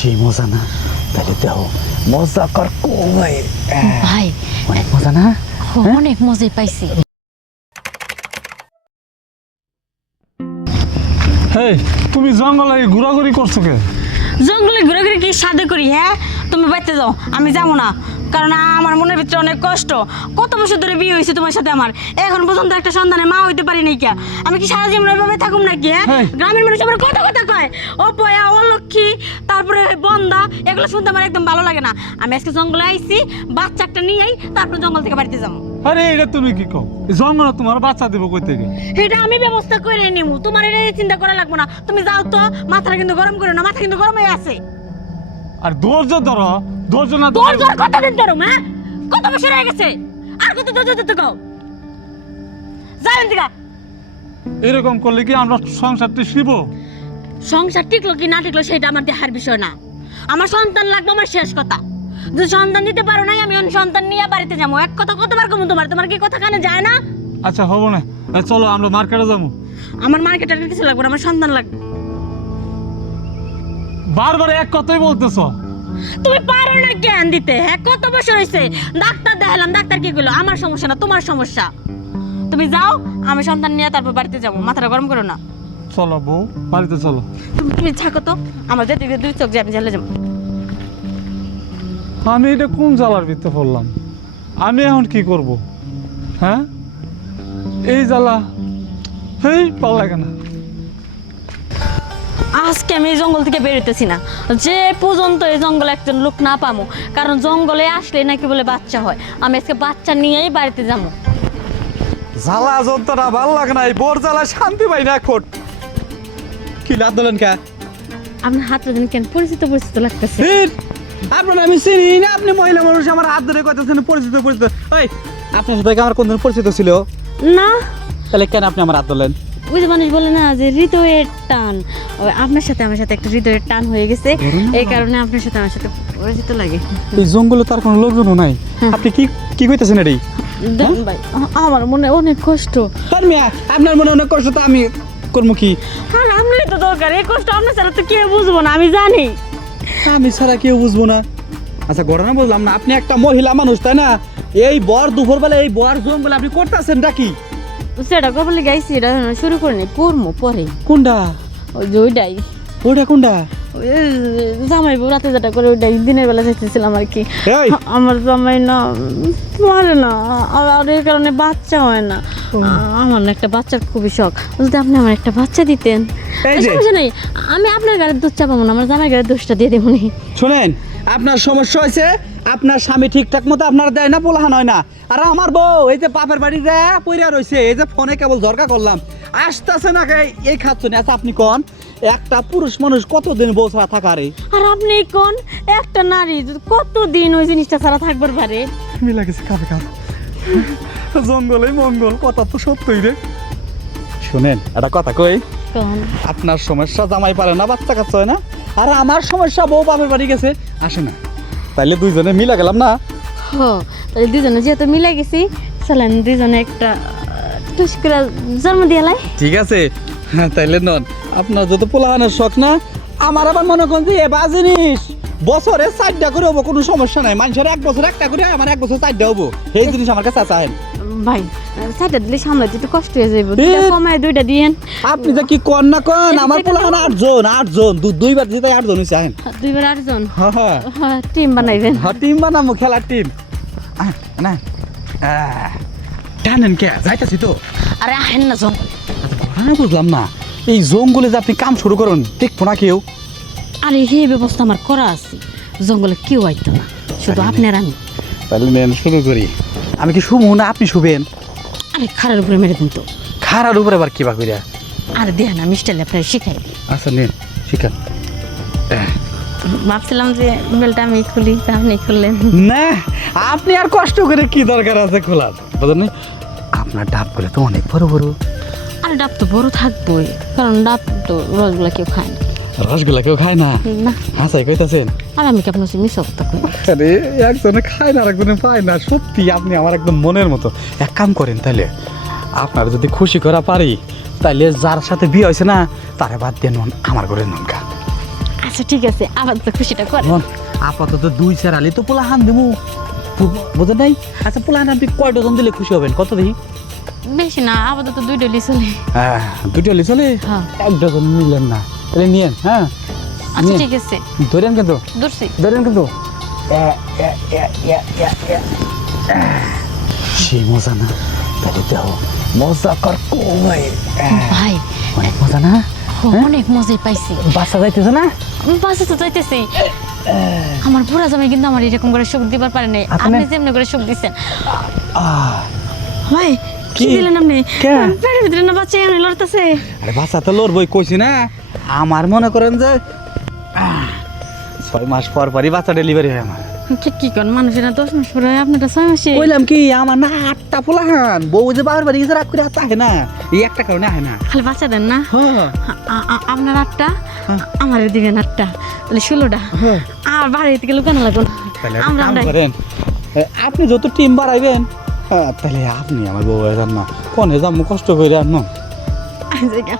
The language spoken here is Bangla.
সেই মজা না? তাহলে দেখো মজা কর কই ভাই অনেক মজা না? অনেক মজাই পাইছি। এই তুমি জঙ্গলে ঘোরাঘুরি করছো কে? জঙ্গলে ঘুরে ঘুরে কি সাধে করি? হ্যাঁ, তুমি বাইতে যাও, আমি যাবো না। কারণ আমার মনের ভিতরে অনেক কষ্ট। কত বছর ধরে বিয়ে হয়েছে তোমার সাথে আমার, এখন পর্যন্ত একটা সন্তানের মা হইতে পারি নাই। কে আমি কি সারা জীবন এভাবে থাকুম নাকি? হ্যাঁ, গ্রামের মানুষ আমার কথা কথা কয় অপয়া, অলক্ষী, তারপরে বন্দা, এগুলো শুনতে আমার একদম ভালো লাগে না। আমি আজকে জঙ্গলে আইছি, বাচ্চা একটা নিয়েই তারপর জঙ্গল থেকে বাড়িতে যাবো। আরে এটা তুমি কি কও? জঙ্গলে তোমার বাচ্চা দেবো কই থেকে? এটা আমি ব্যবস্থা করে নিবো, তোমার এটা চিন্তা করা লাগবে না। তুমি যাও তো, মাথাটা কিন্তু গরম করো না, মাথা কিন্তু গরম হয়ে আছে। আর ধৈর্য ধরো, ধৈর্য না ধৈর্য আর কতদিন ধরো? হ্যাঁ, কত বছর হয়ে গেছে, আর কত ধৈর্য ধরতে কও? যাবেন দিকা। এরকম করলে কি আমরা সংসারটা শিবো? সংসার টিকলো কি না টিকলো সেটা আমার দেখার বিষয় না। আমার সন্তান লাগবে, আমার শেষ কথা। যদি সন্তান দিতে পারো নাই, আমি অন্য সন্তান নিয়ে বাড়িতে যাবো। এক কথা কতবার কমু তোমার কি কথা কানে যায় না? আচ্ছা হবো না, চলো আমরা মার্কেটে যাবো। আমার মার্কেটের কিছু লাগবে না, আমার সন্তান লাগবে। বারবার এক কথাই বলতেছো। তুমি পারো না জ্ঞান দিতে? হ্যাঁ, কত বছর হয়েছে, ডাক্তার দেখালাম, ডাক্তার কি করলো? আমার সমস্যা না, তোমার সমস্যা। তুমি যাও, আমি সন্তান নিয়ে তারপর বাড়িতে যাবো। মাথাটা গরম করো না। চলো বউ, বাড়িতে চলো। তুমি থাকো তো, আমার যেতে দুই চোখ যে আমি জেলে যাবো। আমি এটা কোন জ্বালার ভিতরে পড়লাম? আমি এখন কি করব? হ্যাঁ, এই জ্বালা হেই ভালো লাগে না। আজকে আমি এই জঙ্গল থেকে বেরোতেছি না যে পর্যন্ত এই জঙ্গলে একজন লোক না পামো। কারণ জঙ্গলে আসলে নাকি বলে বাচ্চা হয়। আমি আজকে বাচ্চা নিয়েই বাড়িতে যাবো। জ্বালা যন্ত্রণা ভালো লাগে না, এই বোর জ্বালা শান্তি পাই না এখন। কি লাভ দিলেন কে? আপনার হাতটা দিন কেন পরিচিত পরিচিত লাগতেছে? আপনার আমি চিনি না, আপনি মহিলা মানুষ আমার হাত ধরে কইতেছেন পরিচিত পরিচিত। এই আপনার সাথে কি আমার কোনদিন পরিচিত ছিল? না। তাহলে কেন আপনি আমার হাত ধরলেন? ওই যে মানুষ বলে না যে হৃদয়ের টান, আপনার সাথে আমার সাথে একটা হৃদয়ের টান হয়ে গেছে, এই কারণে আপনার সাথে আমার সাথে পরিচিত লাগে। এই জঙ্গলে তার কোনো লোকজনও নাই, আপনি কি কি কইতেছেন এটাই? ভাই, আমার মনে অনেক কষ্ট। তার মিয়া আপনার মনে অনেক কষ্ট, তো আমি করবো কি? আর আমরাই তো দরকার, এই কষ্ট আপনার ছাড়া তো কেউ বুঝবো না, আমি জানি। আমি ছাড়া কেউ বুঝবো না? আচ্ছা ঘটনা বললাম না, আপনি একটা মহিলা মানুষ তাই না? এই বর দুপুরবেলা এই বর জঙ্গলে আপনি করতেছেন নাকি? সেটা কবলে গাইছি, এটা শুরু করে নি, পড়মো পরে। কোনটা? ওই যে ওইটাই, ওটা কোনটা? জামাই বউ রাতে যেটা করে ওইটাই দিনের বেলা যাইতেছিলাম আর কি। এই আমার জামাই না পারে না, আর এই কারণে বাচ্চা হয় না। আমার না একটা বাচ্চার খুবই শখ, যদি আপনি আমার একটা বাচ্চা দিতেন। এই যে সমস্যা নেই, আমি আপনার গাড়ির দোষ চাপাবো না, আমার জামাই গাড়ির দোষটা দিয়ে দেবো নি। শোনেন, আপনার সমস্যা হয়েছে, আপনার স্বামী ঠিকঠাক মতো আপনার দেয় না, পোলাহান হয় না। আর আমার বউ এই যে বাপের বাড়ি যায় পইরা রইছে, এই যে ফোনে কেবল দরকার করলাম, আসতেছে না এই খাচ্ছ না। আচ্ছা আপনি কোন একটা পুরুষ মানুষ কতদিন বউ ছাড়া থাকা রে? আর আপনি কোন একটা নারী কতদিন ওই জিনিসটা ছাড়া থাকবার পারে? মিলা গেছে কাবে কাপ জঙ্গলে মঙ্গল, কথা তো সত্যই রে। শুনেন একটা কথা কই, কোন আপনার সমস্যা জামাই পারে না, বাচ্চা কাচ্চা হয় না, আর আমার সমস্যা বউ বাপের বাড়ি গেছে আসে না, তাইলে দুইজনে মিলা গেলাম না? হো, তাহলে দুজনে যেহেতু মিলে গেছি, চলেন দুজনে একটা টুসকুরা জন্ম দিয়ালাই। ঠিক আছে, হ্যাঁ তাইলে নন। আপনার যত পোলাহানের শখ না, আমার আবার মনে করেন যে এবার জিনিস বছরে 4টা করে হবো, কোনো সমস্যা নাই। মানুষের 1 বছর 1টা করে, আমার 1 বছর 4টা হবো, এই জিনিস আমার কাছে চাহেন। ভাই সাইডটা দিলে সামলাতে একটু কষ্ট হয়ে যাইব, দুইটা কমায় দুইটা দিয়েন। আপনি যে কি কন না কন, আমার পোলাহান 8জন দুইবার জিতে 8জন হয়েছে আহেন। দুইবার 8জন হ্যাঁ টিম বানাইবেন। টিম বানাবো, খেলার টিম না। টানেন কে? যাইতাছি তো। আরে আহেন না জঙ্গল। ঘটনা বুঝলাম না, এই জঙ্গলে যে আপনি কাম শুরু করেন দেখবো না কেউ? আরে এই ব্যবস্থা আমার করা আছে, জঙ্গলে কেউ আইতো না, শুধু আপনার আমি। তাহলে নেন শুরু করি। আমি কি শুবো না আপনি শুবেন? আরে খারার উপরে মেরে দিন তো। খারার উপরে আবার কি বা কইরা? আরে দেন আমি স্টাইলে আপনার শিখাই দিই। আচ্ছা নেন শিখান। ভাবছিলাম যে বেলটা আমি খুলি, তা আপনি খুললেন না, আপনি আর কষ্ট করে কি দরকার আছে খোলার, বুঝলেন? আপনার ডাব করে তো অনেক বড় বড়। আরে ডাব তো বড় থাকবোই, কারণ ডাব তো রসগুলা কেউ খায় না। রসগোল্লা কেউ খায় না? না। হাসাই কইতাছেন? আর আমি কি আপনার মিশক তো করি? আরে একজনে খায় না, আরেকজনে পায় না। সত্যি আপনি আমার একদম মনের মতো। এক কাম করেন তাহলে, আপনার যদি খুশি করা পারি, তাহলে যার সাথে বিয়ে হয়েছে না তারে বাদ দিয়ে নন, আমার ঘরে নন গা। আচ্ছা ঠিক আছে আবার তো খুশিটা কর শোন, আপাতত 2-4 আলি তো পোলাহান দেবো, বুঝেন নাই? আচ্ছা পোলাহান আপনি কয় ডজন দিলে খুশি হবেন কত দেখি? বেশি না আপাতত 2 ডলি চলে হ্যাঁ 2 ডলি চলে, হ্যাঁ। 1 ডজন নিলেন না, তাহলে নিয়েন। হ্যাঁ আচ্ছা নিয়ে। ঠিক আছে ধরেন কিন্তু, দূরছি ধরেন কিন্তু। সেই মজা না, তাহলে দেখো মজা কর কই। ভাই অনেক মজা না, অনেক মজাই পাইছি বাসা যাইতেছে না? বাসে তো যাইতেছি আমার বুড়া জামাই কিন্তু আমার এরকম করে সুখ দিবার পারে নাই আপনি- আপনি যেমনি করে সুখ দিচ্ছেন ভাই কি কি? দিলেন আপনি কে? পেটের ভিতরে না বাচ্চা এখানে লড়তেছে। আরে বাসা তো লড়বই কইছি না, আমার মনে করেন যে 6 মাস পর পরই বাচ্চা ডেলিভারি হয় আমার। কি কোন মানুষের না 10 মাস পরে আপনারটা 6 মাসে কইলাম কি আমার না 8টা পোলাহান, বউ যে বাবার বাড়ি গেছে রাগ করে আহে না, এই একটা কারণে আহে না। খালি বাচ্চা দেন না? হ্যাঁ আপনার 8টা হ্যাঁ। আমার দিবেন 8টা তাহলে 16টা হ্যাঁ। আর বাড়ি থেকে লুকানো লাগুন তাহলে একটা আমরা কাম আমরাই। করেন, আপনি যত টিম বাড়াইবেন তাহলে আপনি আমার বউ হয়ে যান না, কোনে যাবো কষ্ট করে আনো। জায়গা